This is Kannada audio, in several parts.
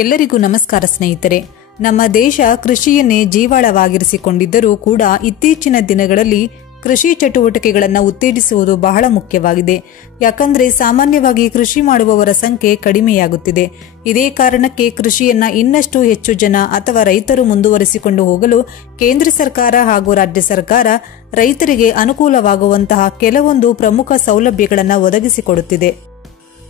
ಎಲ್ಲರಿಗೂ ನಮಸ್ಕಾರ ಸ್ನೇಹಿತರೆ. ನಮ್ಮ ದೇಶ ಕೃಷಿಯನ್ನೇ ಜೀವಾಳವಾಗಿರಿಸಿಕೊಂಡಿದ್ದರೂ ಕೂಡ ಇತ್ತೀಚಿನ ದಿನಗಳಲ್ಲಿ ಕೃಷಿ ಚಟುವಟಿಕೆಗಳನ್ನು ಉತ್ತೇಜಿಸುವುದು ಬಹಳ ಮುಖ್ಯವಾಗಿದೆ. ಯಾಕಂದ್ರೆ ಸಾಮಾನ್ಯವಾಗಿ ಕೃಷಿ ಮಾಡುವವರ ಸಂಖ್ಯೆ ಕಡಿಮೆಯಾಗುತ್ತಿದೆ. ಇದೇ ಕಾರಣಕ್ಕೆ ಕೃಷಿಯನ್ನ ಇನ್ನಷ್ಟು ಹೆಚ್ಚು ಜನ ಅಥವಾ ರೈತರು ಮುಂದುವರಿಸಿಕೊಂಡು ಹೋಗಲು ಕೇಂದ್ರ ಸರ್ಕಾರ ಹಾಗೂ ರಾಜ್ಯ ಸರ್ಕಾರ ರೈತರಿಗೆ ಅನುಕೂಲವಾಗುವಂತಹ ಕೆಲವೊಂದು ಪ್ರಮುಖ ಸೌಲಭ್ಯಗಳನ್ನು ಒದಗಿಸಿಕೊಡುತ್ತಿದೆ.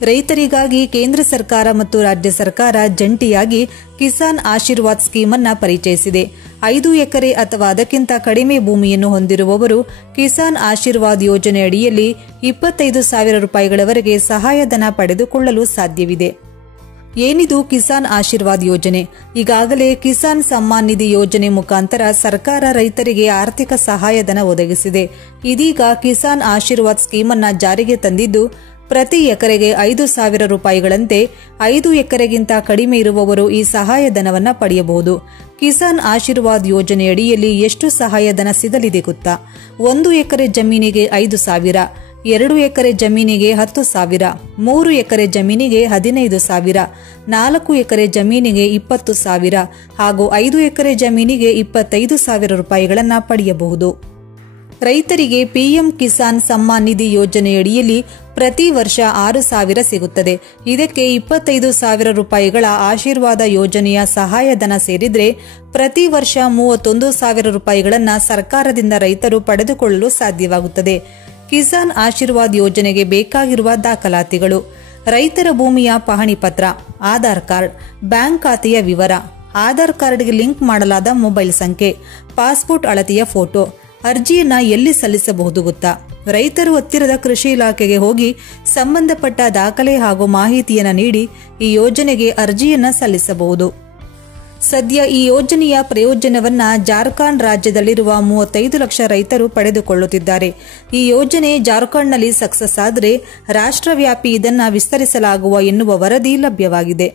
ರೈತರಿಗಾಗಿ ಕೇಂದ್ರ ಸರ್ಕಾರ ಮತ್ತು ರಾಜ್ಯ ಸರ್ಕಾರ ಜಂಟಿಯಾಗಿ ಕಿಸಾನ್ ಆಶೀರ್ವಾದ್ ಸ್ಕೀಮ್ ಅನ್ನು ಪರಿಚಯಿಸಿದೆ. 5 ಎಕರೆ ಅಥವಾ ಅದಕ್ಕಿಂತ ಕಡಿಮೆ ಭೂಮಿಯನ್ನು ಹೊಂದಿರುವವರು ಕಿಸಾನ್ ಆಶೀರ್ವಾದ್ ಯೋಜನೆ ಅಡಿಯಲ್ಲಿ 25,000 ರೂಪಾಯಿಗಳವರೆಗೆ ಸಹಾಯಧನ ಪಡೆದುಕೊಳ್ಳಲು ಸಾಧ್ಯವಿದೆ. ಏನಿದು ಕಿಸಾನ್ ಆಶೀರ್ವಾದ್ ಯೋಜನೆ? ಈಗಾಗಲೇ ಕಿಸಾನ್ ಸಮ್ಮಾನ್ ನಿಧಿ ಯೋಜನೆ ಮುಖಾಂತರ ಸರ್ಕಾರ ರೈತರಿಗೆ ಆರ್ಥಿಕ ಸಹಾಯಧನ ಒದಗಿಸಿದೆ. ಇದೀಗ ಕಿಸಾನ್ ಆಶೀರ್ವಾದ್ ಸ್ಕೀಮ್ ಅನ್ನು ಜಾರಿಗೆ ತಂದಿದ್ದು ಪ್ರತಿ ಎಕರೆಗೆ 5,000 ರೂಪಾಯಿಗಳಂತೆ 5 ಎಕರೆಗಿಂತ ಕಡಿಮೆ ಇರುವವರು ಈ ಸಹಾಯಧನವನ್ನು ಪಡೆಯಬಹುದು. ಕಿಸಾನ್ ಆಶೀರ್ವಾದ್ ಯೋಜನೆಯಡಿಯಲ್ಲಿ ಎಷ್ಟು ಸಹಾಯಧನ ಸಿಗಲಿದೆ ಗೊತ್ತಾ? 1 ಎಕರೆ ಜಮೀನಿಗೆ 5,000, 2 ಎಕರೆ ಜಮೀನಿಗೆ 10,000, 3 ಎಕರೆ ಜಮೀನಿಗೆ 15,000, 4 ಎಕರೆ ಜಮೀನಿಗೆ 20,000 ಹಾಗೂ 5 ಎಕರೆ ಜಮೀನಿಗೆ 25,000 ರೂಪಾಯಿಗಳನ್ನು ಪಡೆಯಬಹುದು. ರೈತರಿಗೆ ಪಿಎಂ ಕಿಸಾನ್ ಸಮ್ಮಾನ್ ನಿಧಿ ಯೋಜನೆಯಡಿಯಲ್ಲಿ ಪ್ರತಿ ವರ್ಷ 6,000 ಸಿಗುತ್ತದೆ. ಇದಕ್ಕೆ 25,000 ರೂಪಾಯಿಗಳ ಆಶೀರ್ವಾದ ಯೋಜನೆಯ ಸಹಾಯಧನ ಸೇರಿದ್ರೆ ಪ್ರತಿ ವರ್ಷ 31,000 ರೂಪಾಯಿಗಳನ್ನು ಸರ್ಕಾರದಿಂದ ರೈತರು ಪಡೆದುಕೊಳ್ಳಲು ಸಾಧ್ಯವಾಗುತ್ತದೆ. ಕಿಸಾನ್ ಆಶೀರ್ವಾದ್ ಯೋಜನೆಗೆ ಬೇಕಾಗಿರುವ ದಾಖಲಾತಿಗಳು: ರೈತರ ಭೂಮಿಯ ಪಹಣಿ ಪತ್ರ, ಆಧಾರ್ ಕಾರ್ಡ್, ಬ್ಯಾಂಕ್ ಖಾತೆಯ ವಿವರ, ಆಧಾರ್ ಕಾರ್ಡ್ಗೆ ಲಿಂಕ್ ಮಾಡಲಾದ ಮೊಬೈಲ್ ಸಂಖ್ಯೆ, ಪಾಸ್ಪೋರ್ಟ್ ಅಳತೆಯ ಫೋಟೋ. ಅರ್ಜಿಯನ್ನ ಎಲ್ಲಿ ಸಲ್ಲಿಸಬಹುದು ಗೊತ್ತಾ? ರೈತರು ಹತ್ತಿರದ ಕೃಷಿ ಇಲಾಖೆಗೆ ಹೋಗಿ ಸಂಬಂಧಪಟ್ಟ ದಾಖಲೆ ಹಾಗೂ ಮಾಹಿತಿಯನ್ನು ನೀಡಿ ಈ ಯೋಜನೆಗೆ ಅರ್ಜಿಯನ್ನ ಸಲ್ಲಿಸಬಹುದು. ಸದ್ಯ ಈ ಯೋಜನೆಯ ಪ್ರಯೋಜನವನ್ನ ಜಾರ್ಖಂಡ್ ರಾಜ್ಯದಲ್ಲಿರುವ 35 ಲಕ್ಷ ರೈತರು ಪಡೆದುಕೊಳ್ಳುತ್ತಿದ್ದಾರೆ. ಈ ಯೋಜನೆ ಜಾರ್ಖಂಡ್ನಲ್ಲಿ ಸಕ್ಸಸ್ ಆದರೆ ರಾಷ್ಟ್ರವ್ಯಾಪಿ ಇದನ್ನ ವಿಸ್ತರಿಸಲಾಗುವ ಎನ್ನುವ ವರದಿ ಲಭ್ಯವಾಗಿದೆ.